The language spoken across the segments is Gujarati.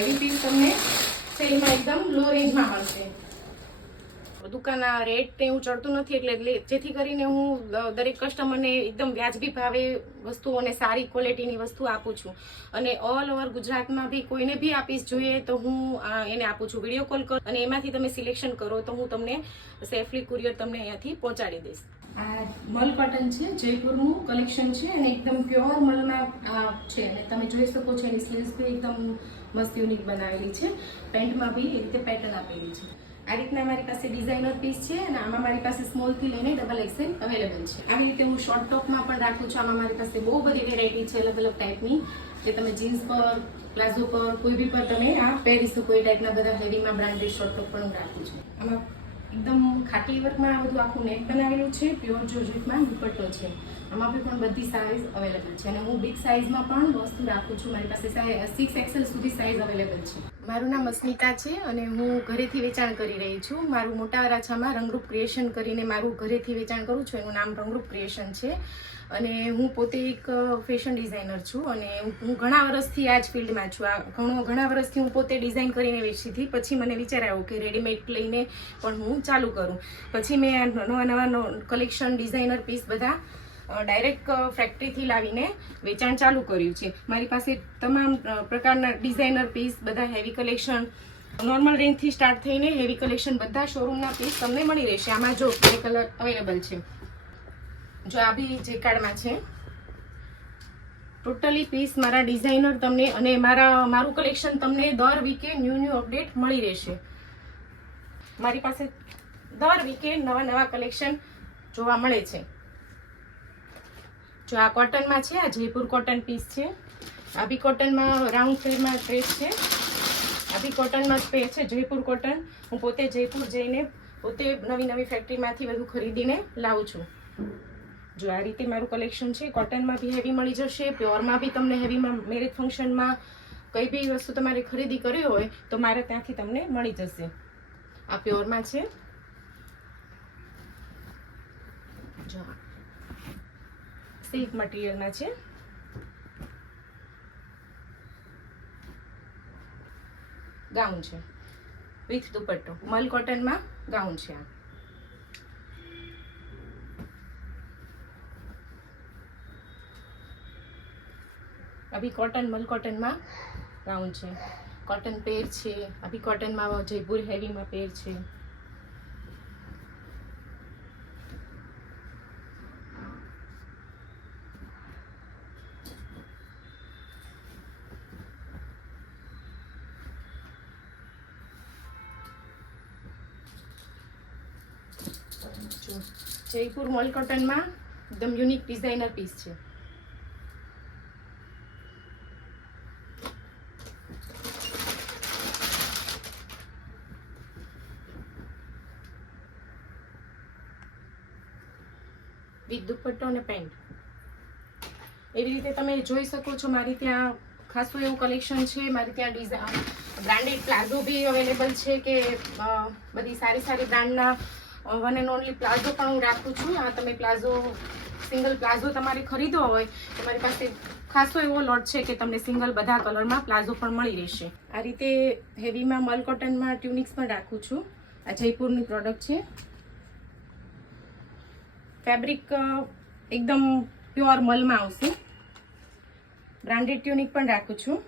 હેવી પીસ તમને સેલમાં એકદમ લો રેન્જમાં મળશે. દુકાનના રેટ તે હું ચડતું નથી એટલે જેથી કરીને હું દરેક કસ્ટમરને એકદમ વ્યાજબી ભાવે વસ્તુઓને સારી ક્વોલિટીની વસ્તુ આપું છું. અને ઓલ ઓવર ગુજરાતમાં બી કોઈને બી આપીશ જોઈએ તો હું એને આપું છું. વીડિયો કોલ કરો અને એમાંથી તમે સિલેક્શન કરો તો હું તમને સેફલી કુરિયર તમને અહીંયાથી પહોંચાડી દઈશ. આ મલ કોટન છે, જયપુરનું કલેક્શન છે અને એકદમ પ્યોર મલમાં આ છે. અને તમે જોઈ શકો છો એની સ્લીવ્સ બી એકદમ મસ્ત યુનિક બનાવેલી છે. પેન્ટમાં બી એ રીતે પેટર્ન આપેલી છે. આ રીતના મારી પાસે ડિઝાઇનર પીસ છે અને આમાં મારી પાસે સ્મોલથી લઈને ડબલ એક્સેલ અવેલેબલ છે. આવી રીતે હું શોર્ટ ટોપમાં પણ રાખું છું. આમાં મારી પાસે બહુ બધી વેરાયટી છે, અલગ અલગ ટાઈપની જે તમે જીન્સ પર, પ્લાઝો પર, કોઈ બી પર તમે આ પહેરી એ ટાઈપના બધા હેવીમાં બ્રાન્ડેડ શોર્ટ ટોપ પણ હું રાખું છું. આમાં એકદમ ખાટી વર્કમાં આ બધું આખું નેક બનાવેલું છે પ્યોર જોર્જેટમાં દુપટ્ટો છે. આમાં પણ બધી સાઇઝ અવેલેબલ છે. અને હું બિગ સાઇઝમાં પણ વસ્તુ રાખું છું. મારી પાસે સિક્સ એક્સેલ સુધી સાઇઝ અવેલેબલ છે. મારું નામ અસ્મિતા છે અને હું ઘરેથી વેચાણ કરી રહી છું. મારું મોટા વરાછામાં રંગરૂપ ક્રિએશન કરીને મારું ઘરેથી વેચાણ કરું છું. એનું નામ રંગરૂપ ક્રિએશન છે. અને હું પોતે એક ફેશન ડિઝાઇનર છું અને હું- ઘણા વર્ષથી આ જ ફિલ્ડમાં છું. આ ઘણો, ઘણા વર્ષથી હું પોતે ડિઝાઇન કરીને વેચી હતી. પછી મને વિચાર આવ્યો કે રેડીમેડ લઈને પણ હું ચાલુ કરું. પછી મેં આ નવા નવા કલેક્શન ડિઝાઇનર પીસ બધા ડાયરેક્ટ ફેક્ટરીથી લાવીને વેચાણ ચાલુ કર્યું છે. મારી પાસે તમામ પ્રકારના ડિઝાઇનર પીસ બધા હેવી કલેક્શન નોર્મલ રેન્જથી સ્ટાર્ટ થઈને હેવી કલેક્શન બધા શોરૂમના પીસ તમને મળી રહેશે. આમાં જો બે કલર અવેલેબલ છે. જો આ બી જે કાર્ડમાં છે. ટોટલી પીસ મારા ડિઝાઇનર તમને અને મારા, મારું કલેક્શન તમને દર વીકે ન્યૂ ન્યૂ અપડેટ મળી રહેશે. મારી પાસે દર વીકે નવા નવા કલેક્શન જોવા મળે છે. જો આ કોટનમાં છે, આ જયપુર કોટન પીસ છે. આ બી કોટનમાં રાઉન્ડ ફેરમાં ડ્રેસ છે. આ બી કોટનમાં સ્પે છે, જયપુર કોટન. હું પોતે જયપુર જઈને પોતે નવી નવી ફેક્ટરીમાંથી બધું ખરીદીને લાવું છું. જો આ રીતે મારું કલેક્શન છે, કોટનમાં બી હેવી મળી જશે, પ્યોરમાં બી તમને હેવીમાં મેરેજ ફંક્શનમાં કઈ બી વસ્તુ તમારે ખરીદી કરવી હોય, તો મારે ત્યાંથી તમને મળી જશે. આ પ્યોરમાં છે. જો સિલ્ક મટીરિયલમાં છે. ગાઉન છે. વિથ દુપટ્ટો મલ કોટનમાં ગાઉન છે આ. અભી કોટન મલ કોટનમાં ગાઉન છે. કોટન પેર છે. અભી કોટનમાં જયપુર હેવીમાં પેર છે. જો જયપુર મોલ કોટનમાં એકદમ યુનિક ડિઝાઇનર પીસ છે. વિથ દુપટ્ટો અને પેન્ટ એવી રીતે તમે જોઈ શકો છો, મારી ત્યાં ખાસું એવું કલેક્શન છે. મારી ત્યાં ડિઝાઇન બ્રાન્ડેડ પ્લાઝો બી અવેલેબલ છે કે બધી સારી સારી બ્રાન્ડના વન એન્ડ ઓનલી પ્લાઝો પણ હું રાખું છું. આ તમે પ્લાઝો સિંગલ પ્લાઝો તમારે ખરીદવો હોય તો મારી પાસે ખાસો એવો લોટ છે કે તમને સિંગલ બધા કલરમાં પ્લાઝો પણ મળી રહેશે. આ રીતે હેવીમાં મલ કોટનમાં ટ્યુનિક્સ પણ રાખું છું. આ જયપુરની પ્રોડક્ટ છે. ફેબ્રિક એકદમ પ્યોર મલમાં આવશે. બ્રાન્ડેડ ટ્યુનિક પણ રાખું છું.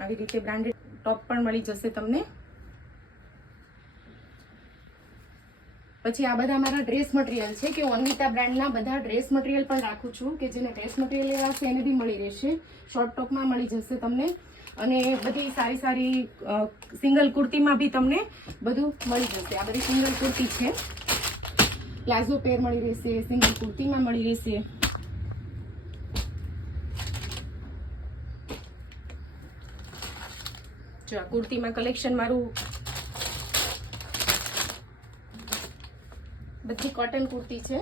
આવી રીતે બ્રાન્ડેડ ટોપ પણ મળી જશે તમને. પછી આ બધા મારા ડ્રેસ મટીરિયલ છે કે હું અન્વિતા બ્રાન્ડના બધા ડ્રેસ મટીરિયલ પણ રાખું છું કે જેને ડ્રેસ મટીરિયલ લેવા છે એને બી મળી રહેશે. શોર્ટ ટોપમાં મળી જશે તમને. અને બધી સારી સારી સિંગલ કુર્તીમાં બી તમને બધું મળી જશે. આ બધી સિંગલ કુર્તી છે. પ્લાઝો પેર મળી રહેશે સિંગલ કુર્તીમાં મળી રહેશે. જો આ કુર્તીમાં કલેક્શન મારું બધી કોટન કુર્તી છે.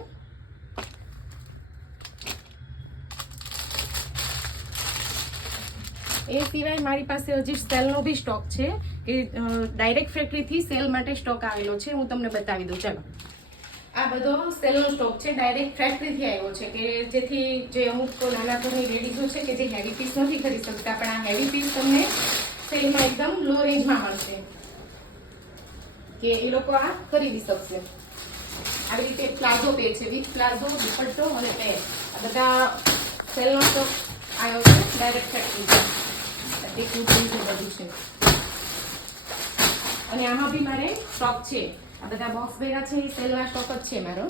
એ સિવાય મારી પાસે હજી સેલનો બી સ્ટોક છે કે ડાયરેક્ટ ફેક્ટરીથી સેલ માટે સ્ટોક આવેલો છે. હું તમને બતાવી દઉં. ચાલો. આ બધો સેલનો સ્ટોક છે. ડાયરેક્ટ ફેક્ટરીથી આવ્યો છે કે જેથી જે અમુક નાના ઘરની લેડીઝો છે કે જે હેવી પીસ નથી ખરીદી શકતા, પણ આ હેવી પીસ તમને સેલમાં એકદમ લો રેન્જમાં મળશે કે એ લોકો આ ખરીદી શકશે. આવી રીતે પ્લાઝો પે છે. વિથ પ્લાઝો, દુપટ્ટો અને પેર આ બધા સેલનો સ્ટોક આવ્યો છે ડાયરેક્ટ ફેક્ટરી એટલું બધું છે. અને આમાં બી મારે સ્ટોક છે. આ બધા બોક્સ ભેગા છે, એ સેલના સ્ટોક જ છે મારો.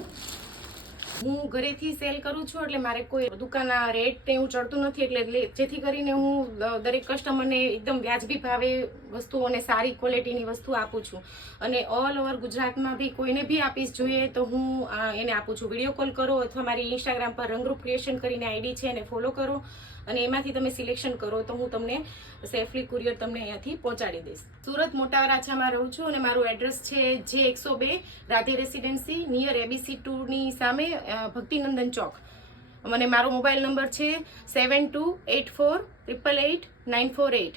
હું ઘરેથી સેલ કરું છું એટલે મારે કોઈ દુકાનના રેટ તે હું ચડતું નથી એટલે જેથી કરીને હું દરેક કસ્ટમરને એકદમ વ્યાજબી ભાવે વસ્તુઓ અને સારી ક્વોલિટીની વસ્તુ આપું છું. અને ઓલ ઓવર ગુજરાતમાં બી કોઈને બી આપીશ જોઈએ તો હું એને આપું છું. વીડિયો કોલ કરો અથવા મારી ઇન્સ્ટાગ્રામ પર રંગરૂપ ક્રિએશન કરીને આઈડી છે એને ફોલો કરો. અને એમાંથી તમે સિલેક્શન કરો તો હું તમને સેફલી કુરિયર તમને અહીંયાથી પહોંચાડી દઈશ. સુરત મોટા રાછામાં રહું છું અને મારું એડ્રેસ છે જે એકસો બે રાધે રેસિડેન્સી, નિયર એબીસી ટુની સામે ભક્તિનંદન ચોક. મને મારો મોબાઈલ નંબર છે seven two eight four triple eight nine four eight.